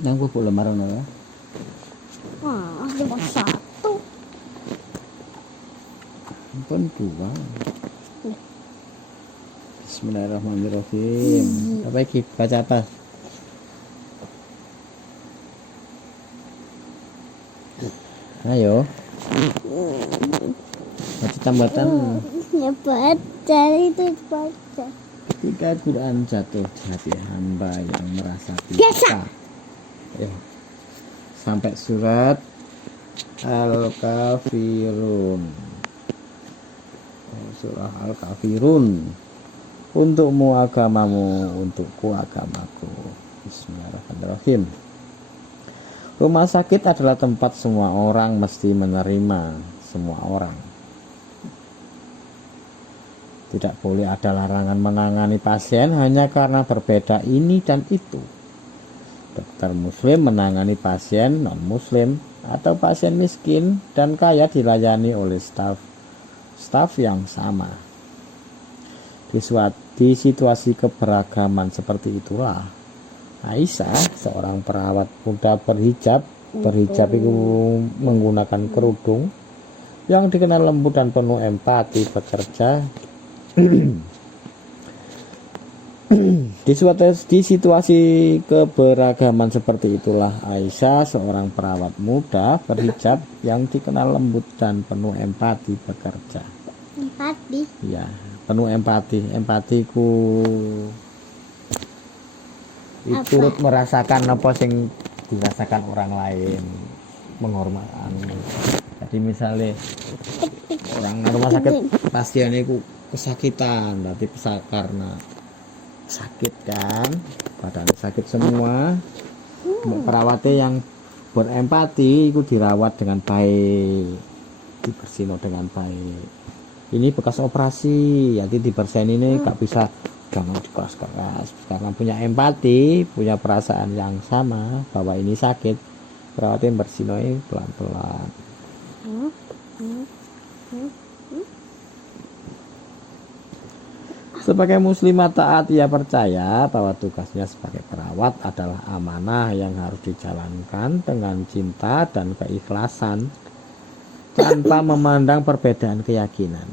Nang bubuk lembaran ya. Wah, cuma satu. Pun dua. Bismillahirrahmanirrahim. Apa iki? Baca apa? Ayo. Baca tambatan. Ya baca itu baca. Ketika Quran jatuh di hati hamba yang merasa Biasa. Ya. Sampai surat Al-Kafirun. Surah Al-Kafirun. Untukmu agamamu, untukku agamaku. Bismillahirrahmanirrahim. Rumah sakit adalah tempat semua orang mesti menerima semua orang. Tidak boleh ada larangan menangani pasien hanya karena berbeda ini dan itu. Dokter muslim menangani pasien non-muslim atau pasien miskin dan kaya dilayani oleh staf yang sama. Di situasi keberagaman seperti itulah Aisyah, seorang perawat muda berhijab itu menggunakan kerudung yang dikenal lembut dan penuh empati bekerja di situasi keberagaman seperti itulah Aisyah, seorang perawat muda berhijab yang dikenal lembut dan penuh empati bekerja. Empati? Ya, penuh empati. Empatiku turut merasakan apa yang dirasakan orang lain, menghormati. Jadi misalnya orang rumah sakit pasien itu kesakitan, berarti karena sakit kan, badan sakit semua, perawatnya yang berempati itu dirawat dengan baik, dibersihkan dengan baik. Ini bekas operasi, jadi dibersihin ini gak bisa, jangan dikeras-keras, karena punya empati, punya perasaan yang sama bahwa ini sakit, perawatnya bersihin pelan-pelan. Sebagai muslimah taat, ia percaya bahwa tugasnya sebagai perawat adalah amanah yang harus dijalankan dengan cinta dan keikhlasan tanpa memandang perbedaan keyakinan.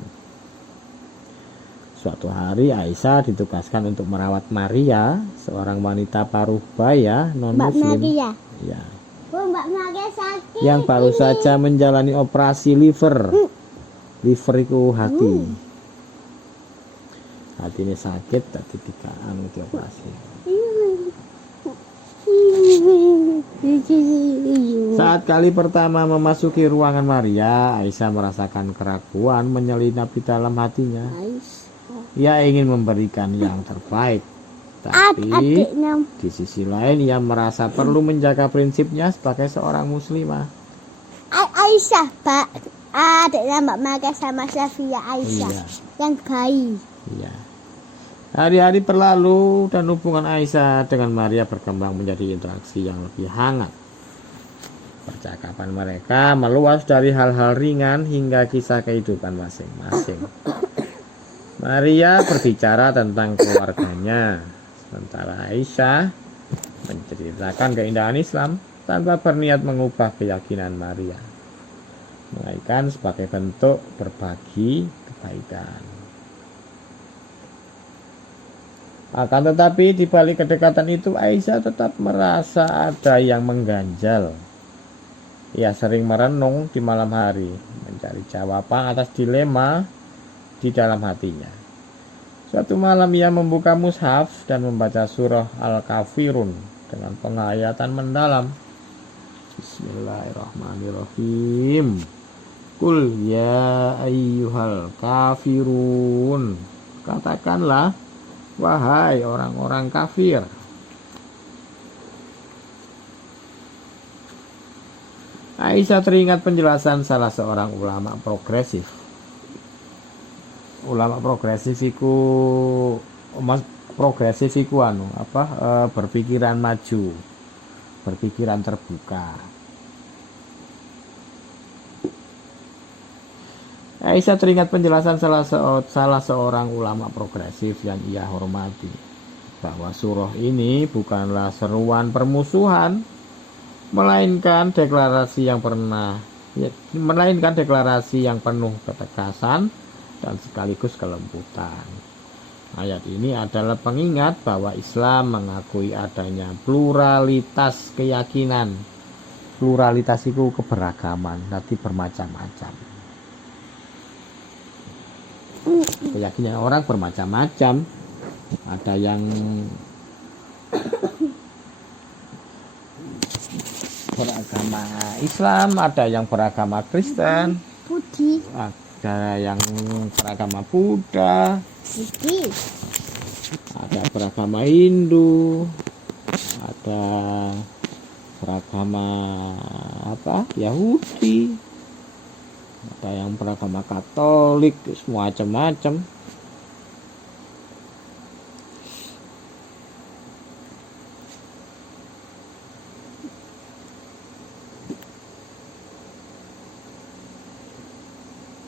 Suatu hari Aisyah ditugaskan untuk merawat Maria, seorang wanita paruh baya non-muslim. Ya. Mbak Maria sakit. Yang baru saja menjalani operasi liver. Liver itu hati. Hati ini sakit, tadi dioperasi. Saat kali pertama memasuki ruangan Maria, Aisyah merasakan keraguan menyelinap di dalam hatinya. Ia ingin memberikan yang terbaik, tapi di sisi lain ia merasa perlu menjaga prinsipnya sebagai seorang muslimah. Aisyah, Pak. Adiknya Mbak Maria sama Safia Aisyah. Iya. Yang bayi. Iya. Hari-hari berlalu dan hubungan Aisyah dengan Maria berkembang menjadi interaksi yang lebih hangat. Percakapan mereka meluas dari hal-hal ringan hingga kisah kehidupan masing-masing. Maria berbicara tentang keluarganya, sementara Aisyah menceritakan keindahan Islam tanpa berniat mengubah keyakinan Maria, melainkan sebagai bentuk berbagi kebaikan. Akan tetapi di balik kedekatan itu Aisyah tetap merasa ada yang mengganjal. Ia sering merenung di malam hari, mencari jawaban atas dilema di dalam hatinya. Suatu malam ia membuka mushaf dan membaca surah Al-Kafirun dengan penghayatan mendalam. Bismillahirrahmanirrahim. Qul ya ayyuhal kafirun. Katakanlah, wahai orang-orang kafir. Aisyah teringat penjelasan salah seorang ulama progresif. Ulama progresif iku berpikiran maju, berpikiran terbuka. Aisyah teringat penjelasan salah seorang ulama progresif yang ia hormati, bahwa surah ini bukanlah seruan permusuhan, melainkan deklarasi yang penuh ketegasan dan sekaligus kelembutan. Ayat ini adalah pengingat bahwa Islam mengakui adanya pluralitas keyakinan. Pluralitas itu keberagaman, nanti bermacam-macam. Keyakinan orang bermacam-macam. Ada yang beragama Islam, ada yang beragama Kristen, Putih. ada yang beragama Buddha, Putih. ada beragama Hindu, ada beragama Yahudi, ada yang beragama Katolik, semua macam-macam.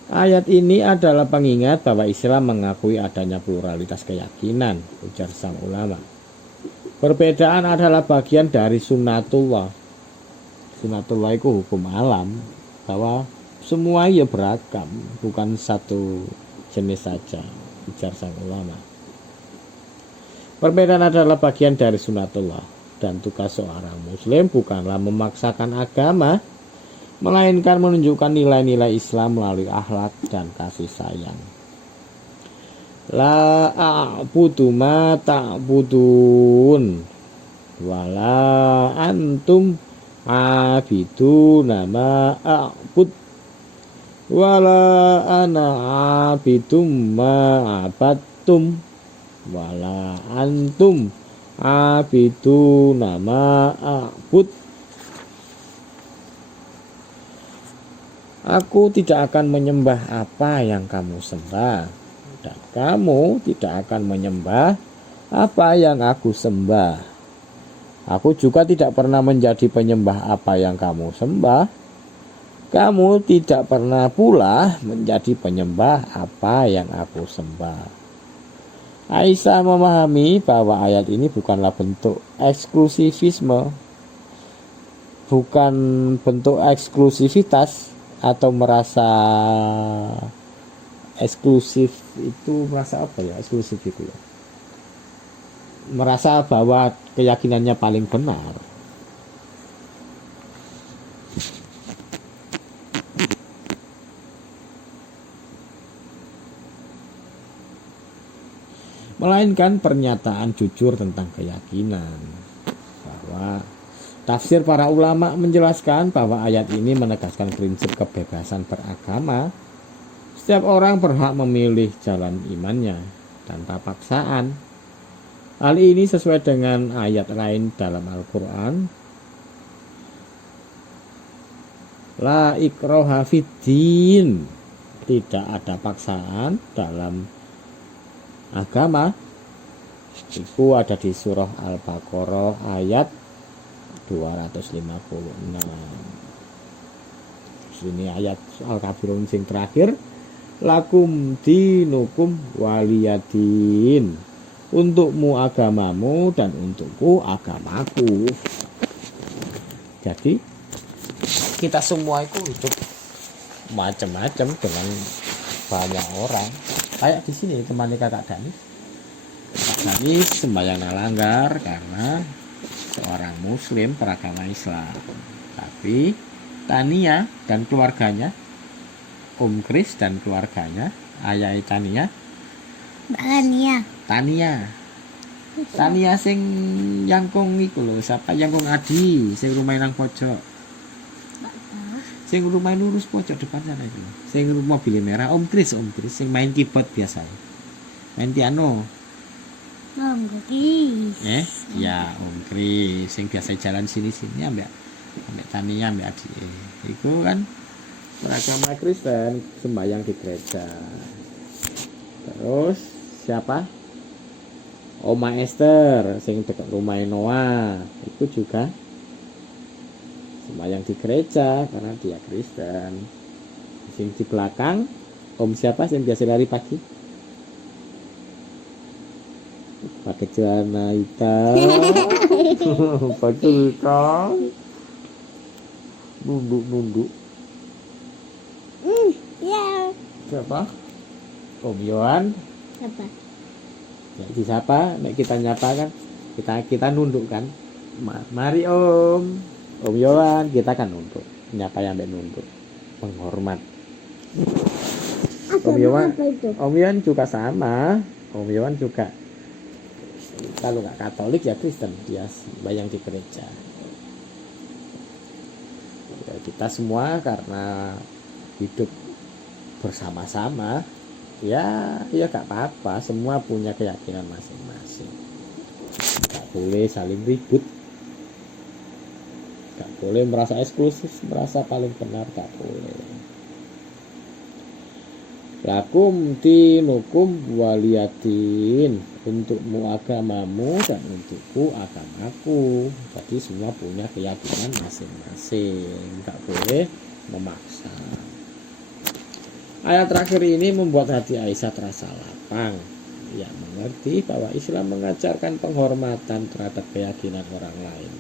Ayat ini adalah pengingat bahwa Islam mengakui adanya pluralitas keyakinan, ujar sang ulama. Perbedaan adalah bagian dari sunnatullah. Sunnatullah itu hukum alam, bahwa semua ya beragam, bukan satu jenis saja, ujar sang ulama. Perbedaan adalah bagian dari sunnatullah, dan tugas seorang muslim bukanlah memaksakan agama, melainkan menunjukkan nilai-nilai Islam melalui akhlak dan kasih sayang. La a'budu ma ta'budun wala antum abiduna ma a'bud wala ana abidum ma abattum wala antum abiduna ma a'bud. Aku tidak akan menyembah apa yang kamu sembah, dan kamu tidak akan menyembah apa yang aku sembah. Aku juga tidak pernah menjadi penyembah apa yang kamu sembah. Kamu tidak pernah pula menjadi penyembah apa yang aku sembah. Aisyah memahami bahwa ayat ini bukanlah bentuk eksklusivisme, bukan bentuk eksklusivitas, atau merasa eksklusif. Itu merasa apa ya eksklusif itu ya, merasa bahwa keyakinannya paling benar. Melainkan pernyataan jujur tentang keyakinan. Bahwa tafsir para ulama menjelaskan bahwa ayat ini menegaskan prinsip kebebasan beragama. Setiap orang berhak memilih jalan imannya tanpa paksaan. Hal ini sesuai dengan ayat lain dalam Al-Quran. La ikraha fiddin, tidak ada paksaan dalam agama. Itu ada di surah Al-Baqarah ayat 256. Ini ayat Al-Kafirun sing terakhir. Lakum dinukum waliyadin, untukmu agamamu dan untukku agamaku. Jadi kita semua itu hidup macam-macam dengan banyak orang. Kayak di sini temannya kakak Dani. Kakak Dani sembahyang langgar karena seorang muslim beragama Islam. Tapi Tania dan keluarganya, Om Kris dan keluarganya, ayah Tania, Tania sing yangkung iku lho, siapa yangkung Adi, sing rumah nang pojok. Sing rumah lurus pojok depan sana itu. Sing mobil merah, Om Kris sing main keyboard biasa. Main piano. Om Kris. Ya Om Kris sing biasa jalan sini-sini ambek Tania ambek Adi. Iku kan beragama Kristen, sembahyang di gereja. Terus siapa? Oma Esther sing dekat rumah Noah, itu juga sembahyang di gereja karena dia Kristen. Sing di belakang Om siapa sing biasa lari pagi? Pakai celana hitam. Betul kan? nunduk. Ya. Siapa? Om Yohan. Apa? Nek disapa, nek kita nyapa kan, kita nunduk kan. Mari Om Yohan, kita kan nunduk. Nyapa yang nunduk. Menghormat. Om Yohan, Apa itu? Om Yohan juga sama. Om Yohan juga kalau nggak Katolik ya Kristen, dia bayang di gereja. Ya, kita semua karena hidup bersama-sama, ya gak apa-apa, semua punya keyakinan masing-masing. Gak boleh saling ribut, gak boleh merasa eksklusif, merasa paling benar, gak boleh. Lakum dinukum waliyadin, untukmu agamamu dan untukku agamaku. Jadi semua punya keyakinan masing-masing, gak boleh memaksa. Ayat terakhir ini membuat hati Aisyah terasa lapang. Ia mengerti bahwa Islam mengajarkan penghormatan terhadap keyakinan orang lain.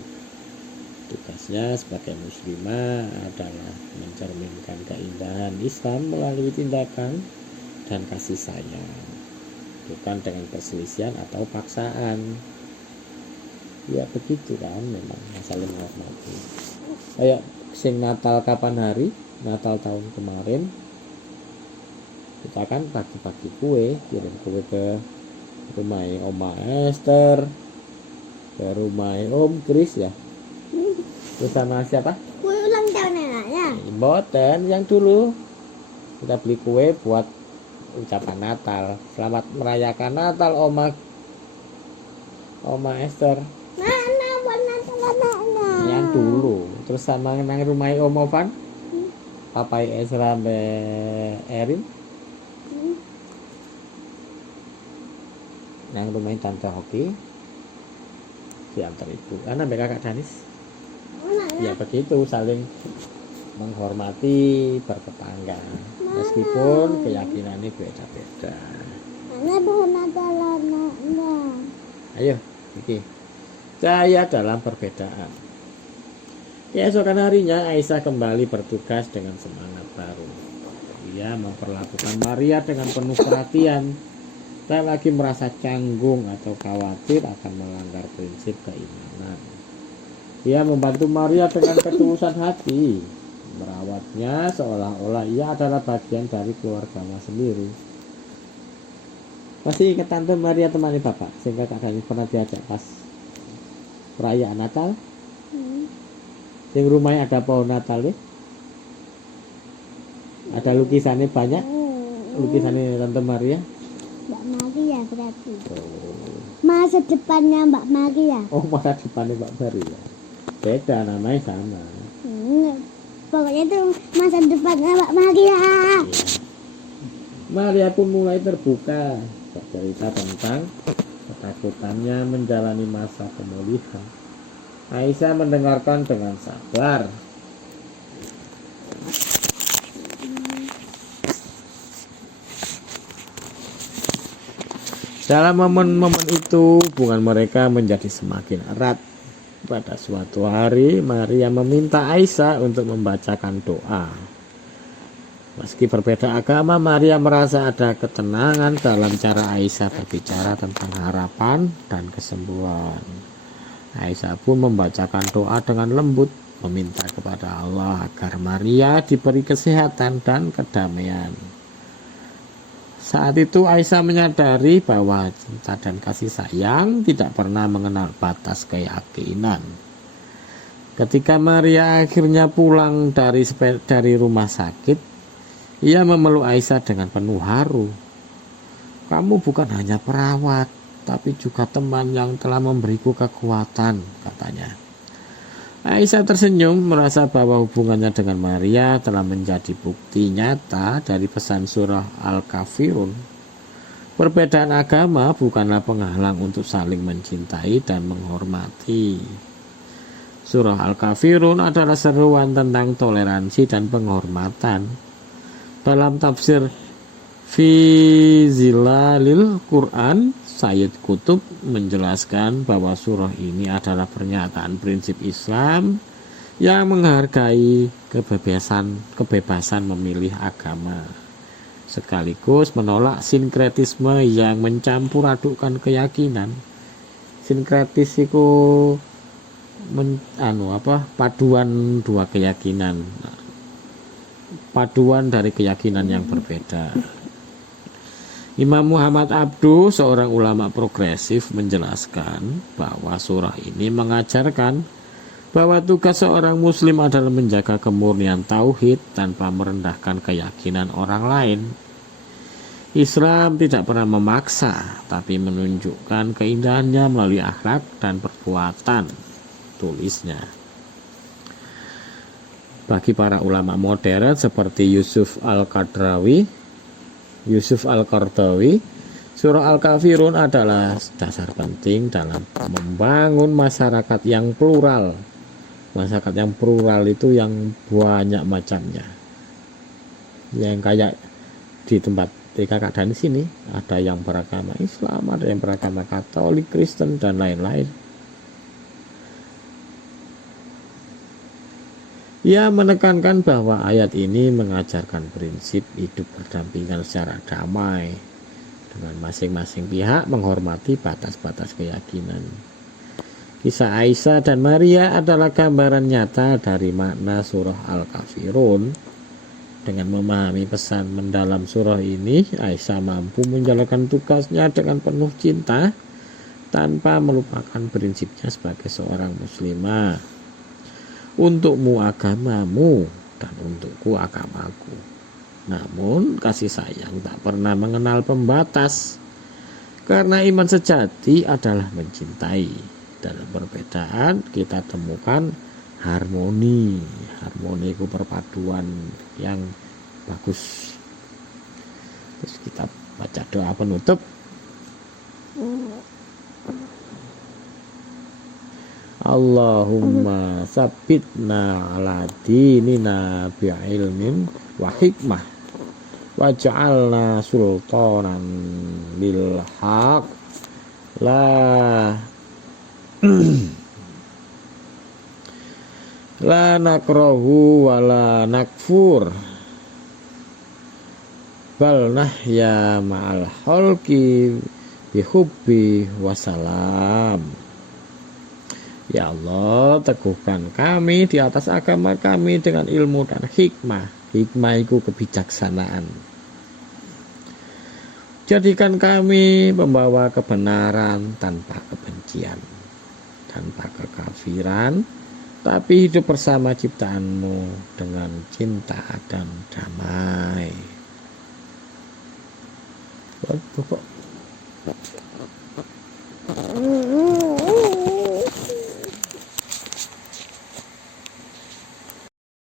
Tugasnya sebagai muslimah adalah mencerminkan keindahan Islam melalui tindakan dan kasih sayang, bukan dengan perselisihan atau paksaan. Ya begitu kan, memang saling menghormati. Kayak sing Natal kapan hari? Natal tahun kemarin kita kan pagi-pagi kue, kirim kue ke rumah Oma Esther, ke rumah Om Chris ya. Terus sama siapa? Kue ulang tahun neneknya. Boten yang dulu kita beli kue buat ucapan Natal. Selamat merayakan Natal Oma Esther. Mana buat Natal neneknya? Yang dulu. Terus sama nang rumah Om Ovan, Papai Ezra be Erin. Yang rumah Tante Hoki diantar ibu karena mereka kakak Danis ya begitu, saling menghormati bertetangga meskipun keyakinannya beda-beda. Mana buat Natal neneknya? Ayo iki cahaya dalam perbedaan. Keesokan harinya Aisyah kembali bertugas dengan semangat baru. Ia memperlakukan Maria dengan penuh perhatian. Tak lagi merasa canggung atau khawatir akan melanggar prinsip keimanan. Ia membantu Maria dengan ketulusan hati, merawatnya seolah-olah ia adalah bagian dari keluarganya sendiri. Masih ingat Tante Maria temani Bapak, sehingga kakaknya pernah diajak pas perayaan Natal? Sing rumahnya ada pohon Natal nih? Ada lukisannya banyak? Lukisannya Tante Maria? Mbak Maria berarti. Masa depannya Mbak Maria. Oh, masa depannya Mbak Maria. Beda, namanya sama. Pokoknya itu masa depannya Mbak Maria. Ya. Maria pun mulai terbuka bercerita tentang ketakutannya menjalani masa pemulihan. Aisyah mendengarkan dengan sabar. Dalam momen-momen itu, hubungan mereka menjadi semakin erat. Pada suatu hari, Maria meminta Aisyah untuk membacakan doa. Meski berbeda agama, Maria merasa ada ketenangan dalam cara Aisyah berbicara tentang harapan dan kesembuhan. Aisyah pun membacakan doa dengan lembut, meminta kepada Allah agar Maria diberi kesehatan dan kedamaian. Saat itu Aisyah menyadari bahwa cinta dan kasih sayang tidak pernah mengenal batas keyakinan. Ketika Maria akhirnya pulang dari rumah sakit, ia memeluk Aisyah dengan penuh haru. "Kamu bukan hanya perawat, tapi juga teman yang telah memberiku kekuatan," katanya. Aisyah tersenyum, merasa bahwa hubungannya dengan Maria telah menjadi bukti nyata dari pesan surah Al-Kafirun. Perbedaan agama bukanlah penghalang untuk saling mencintai dan menghormati. Surah Al-Kafirun adalah seruan tentang toleransi dan penghormatan. Dalam tafsir Fi Zilalil Quran, Sayyid Qutb menjelaskan bahwa surah ini adalah pernyataan prinsip Islam yang menghargai kebebasan memilih agama, sekaligus menolak sinkretisme yang mencampur adukkan keyakinan. Sinkretis itu paduan dua keyakinan, paduan dari keyakinan yang berbeda. Imam Muhammad Abduh, seorang ulama progresif, menjelaskan bahwa surah ini mengajarkan bahwa tugas seorang muslim adalah menjaga kemurnian tauhid tanpa merendahkan keyakinan orang lain. Islam tidak pernah memaksa, tapi menunjukkan keindahannya melalui akhlak dan perbuatan, tulisnya. Bagi para ulama modern seperti Yusuf Al-Qardawi, surah Al-Kafirun adalah dasar penting dalam membangun masyarakat yang plural. Masyarakat yang plural itu yang banyak macamnya. Yang kayak di tempat kakak dan di sini ada yang beragama Islam, ada yang beragama Katolik, Kristen dan lain-lain. Ia menekankan bahwa ayat ini mengajarkan prinsip hidup berdampingan secara damai dengan masing-masing pihak menghormati batas-batas keyakinan. Kisah Aisyah dan Maria adalah gambaran nyata dari makna surah Al-Kafirun. Dengan memahami pesan mendalam surah ini, Aisyah mampu menjalankan tugasnya dengan penuh cinta tanpa melupakan prinsipnya sebagai seorang muslimah. Untukmu agamamu dan untukku agamaku. Namun kasih sayang tak pernah mengenal pembatas, karena iman sejati adalah mencintai. Dalam perbedaan kita temukan harmoni. Harmoni itu perpaduan yang bagus. Terus kita baca doa penutup. Allahumma sabbitna ala dinina bi'ilmin wa hikmah waj'alna sultanan bil haq la nakrahu wa la nakfur bal nahya ma'al khalqi bihubbi wassalam. Ya Allah, teguhkan kami di atas agama kami dengan ilmu dan hikmah. Hikmah itu kebijaksanaan. Jadikan kami membawa kebenaran tanpa kebencian, tanpa kekafiran, tapi hidup bersama ciptaanmu dengan cinta dan damai. Bapak.